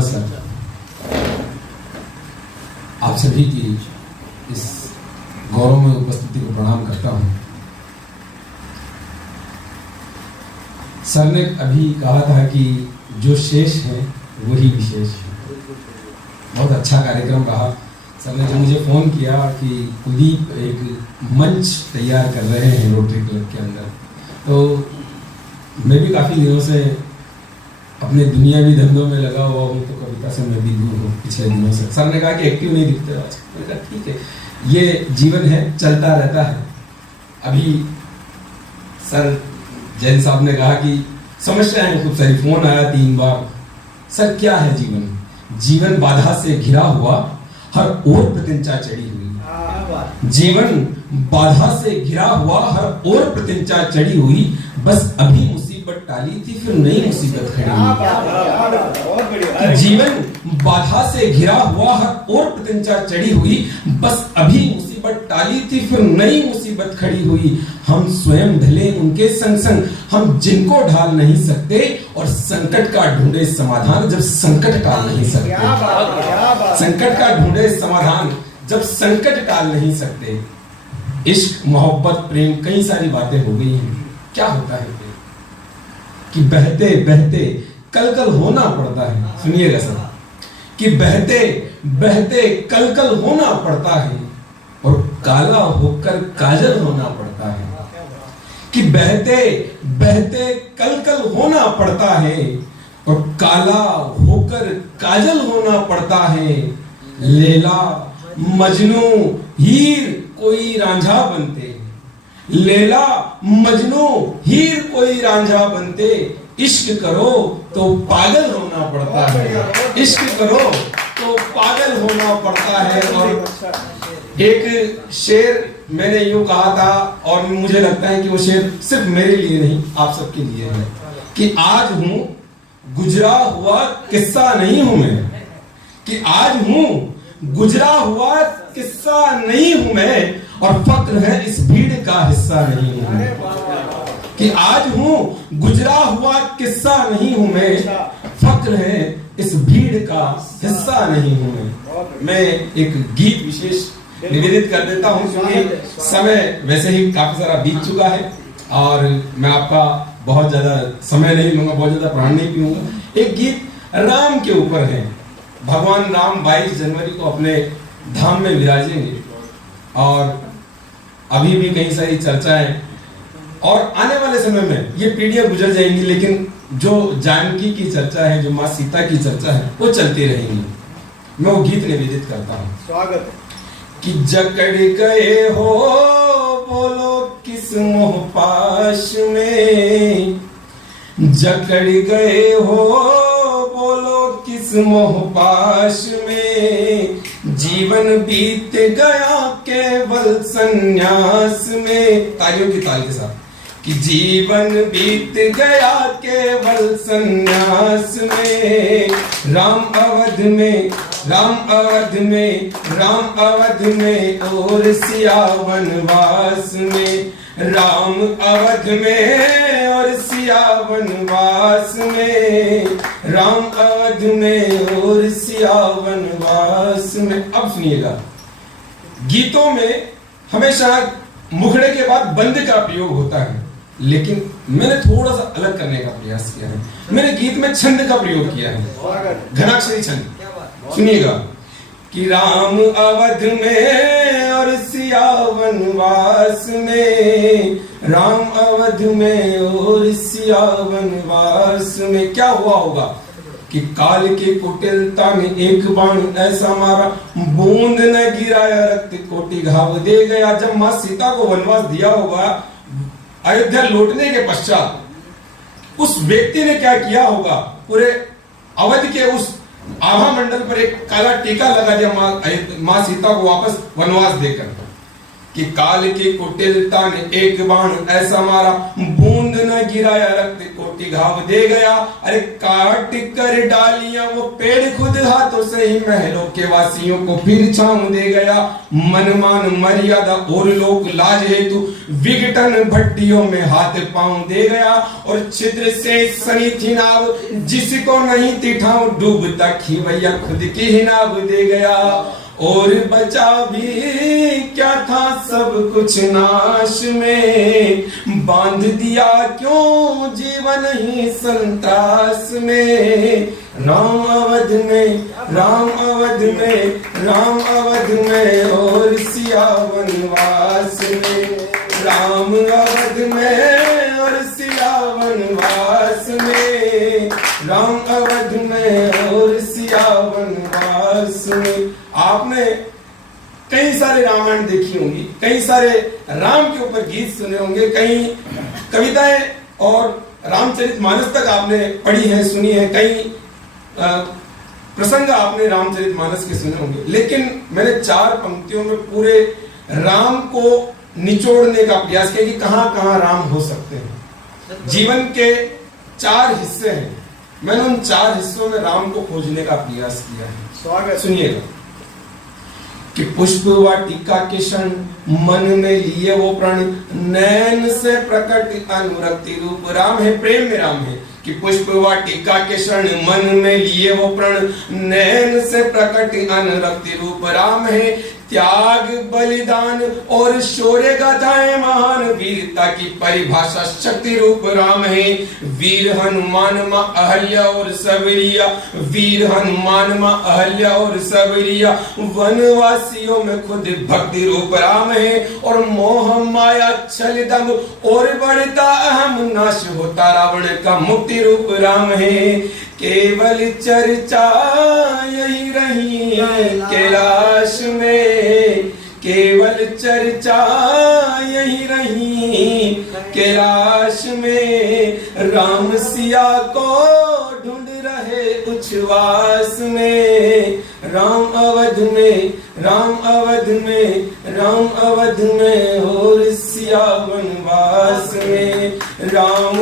धन्यवाद सर। आप सभी की इस गौरव में उपस्थिति को प्रणाम करता हूं। सर ने अभी कहा था कि जो शेष है वही विशेष है। बहुत अच्छा कार्यक्रम रहा। सर ने जब मुझे फोन किया कि कुलदीप एक मंच तैयार कर रहे हैं रोटरी क्लब के अंदर, तो मैं भी काफी दिनों से अपने दुनियावी धंधों में लगा हुआ हूँ, तो कविता से मैं भी दूर हूँ पिछले दिनों से। सर ने कहा कि एक्टिव नहीं दिखते आज। मैंने कहा ठीक है, ये जीवन है, चलता रहता है। अभी सर जैन साहब ने कहा कि समस्याएं खूब सारी, फोन आया 3 बार। सर क्या है जीवन? जीवन बाधा से घिरा हुआ, हर ओर प्रत्यंचा चढ़ी हुई। जीवन बाधा से घिरा हुआ, हर ओर प्रत्यंचा चढ़ी हुई। बस अभी मुसीबत टाली थी, फिर नई मुसीबत खड़ी हुई। जीवन बाधा से घिरा हुआ, हर ओर प्रत्यंचा चढ़ी हुई। बस अभी मुसीबत टाली थी, फिर नई मुसीबत खड़ी हुई। हम स्वयं ढले उनके संग संग, हम जिनको ढाल नहीं सकते, और संकट का ढूंढे समाधान जब संकट टाल नहीं सकते। संकट का ढूंढे समाधान जब संकट टाल नहीं सकते। इश्क, मोहब्बत, प्रेम, कई सारी बातें हो गई हैं। क्या होता है कि बहते बहते कल कल होना पड़ता है। सुनिएगा सर, कि बहते बहते कल कल होना पड़ता है, और काला होकर काजल होना पड़ता है। कि बहते बहते कल कल होना पड़ता है, और काला होकर काजल होना पड़ता है। लैला मजनू हीर कोई रांझा बनते, लैला मजनू हीर कोई रांझा बनते। इश्क करो तो पागल होना पड़ता है, इश्क करो तो पागल होना पड़ता है। और एक शेर मैंने यूं कहा था, और मुझे लगता है कि वो शेर सिर्फ मेरे लिए नहीं, आप सबके लिए है, कि आज हूं गुजरा हुआ किस्सा नहीं हूं मैं, कि आज हूं गुजरा हुआ किस्सा नहीं हूं मैं, और फक्र है इस भीड़ का हिस्सा नहीं हूं मैं। कि आज हूं गुजरा हुआ किस्सा नहीं हूं मैं, फक्र है इस भीड़ का हिस्सा नहीं हूं मैं। एक गीत विशेष निवेदित कर देता हूं, क्योंकि समय वैसे ही काफी सारा बीत चुका है, और मैं आपका बहुत ज्यादा समय नहीं लूंगा, बहुत ज्यादा प्राण नहीं पीऊंगा। एक गीत राम के ऊपर है। भगवान राम 22 जनवरी को अपने धाम में विराजेंगे, और अभी भी कई सारी चर्चाएं, और आने वाले समय में ये पीढ़ियां गुजर जाएंगी, लेकिन जो जानकी की चर्चा है, जो माँ सीता की चर्चा है, वो चलती रहेंगी। मैं वो गीत निवेदित करता हूँ। स्वागत। कि जकड़ गए हो बोलो किस मोह पाश में, जकड़ गए हो बोलो किस मोह पाश में। जीवन बीत गया केवल संन्यास में। तालियों की ताल के साथ, कि जीवन बीत गया केवल संन्यास में। राम अवध में, राम अवध में, राम अवध में, और सिया वनवास में। राम अवध में और सिया वनवास में, राम अवध में और सिया वनवास में। अब सुनिएगा, गीतों में हमेशा मुखड़े के बाद बंद का प्रयोग होता है, लेकिन मैंने थोड़ा सा अलग करने का प्रयास किया है। मैंने गीत में छंद का प्रयोग किया है, घनाक्षरी छंद। सुनिएगा, कि राम अवध में और सिया वनवास में, राम अवध में और सिया वनवास में। क्या हुआ होगा कि काल के कुटिलता में एक बाण ऐसा मारा, बूंद न गिराया रक्त कोटि घाव दे गया। जब मां सीता को वनवास दिया होगा अयोध्या लौटने के पश्चात, उस व्यक्ति ने क्या किया होगा, पूरे अवध के उस आभा मंडल पर एक काला टीका लगा दिया मां सीता को वापस वनवास देकर। कि काल की कुटिलता ने एक बाण ऐसा मारा, बूंद न गिराया रक्त कोटि चोटी घाव दे गया। अरे काट कर डालियां वो पेड़ खुद हाथों से ही महलों के वासियों को फिर छांव दे गया। मनमान मर्यादा और लोक लाज हेतु विघटन भट्टियों में हाथ पांव दे गया। और छिद्र से सनी थी नाव जिसको नहीं थी ठाव, डूबता खीवैया खुद की ही नाव दे गया। और बचा भी क्या था सब कुछ नाश में, बांध दिया क्यों जीवन ही संतास में। राम अवध में, राम अवध में, राम अवध में और सिया वनवास में। राम अवध में और सिया वनवास में, राम अवध में और सिया वनवास में। आपने कई सारे रामायण देखी होंगी, कई सारे राम के ऊपर गीत सुने होंगे, कई कविताएं और रामचरितमानस तक आपने पढ़ी है, सुनी है, कई प्रसंग आपने रामचरितमानस के सुने होंगे। लेकिन मैंने 4 पंक्तियों में पूरे राम को निचोड़ने का प्रयास किया कि कहां कहां राम हो सकते हैं। जीवन के 4 हिस्से हैं, मैंने उन 4 हिस्सों में राम को खोजने का प्रयास किया है। स्वागत सुनिएगा कि पुष्प वाटिका के क्षण मन में लिए वो प्रण, नैन से प्रकट अनुरक्ति रूप राम है, प्रेम में राम है। कि पुष्प वाटिका के क्षण मन में लिए वो प्रण, नैन से प्रकट अनुरक्ति रूप राम है। त्याग बलिदान और शौर्य गाथाएं महान, वीरता की परिभाषा शक्ति रूप राम है। वीर हनुमान मां अहल्या और सबरिया, वीर हनुमान मां अहल्या और सबरिया, वनवासियों में खुद भक्ति रूप राम है। और मोह माया छल दम और बढ़ता अहम, नाश होता रावण का मुक्ति रूप राम है। केवल चर्चा यही रही है कैलाश में, केवल चर्चा यही रही कैलाश में। राम सिया को ढूंढ रहे उच्छ्वास में, राम अवध में, राम अवध में, राम अवध में और सिया वनवास में। राम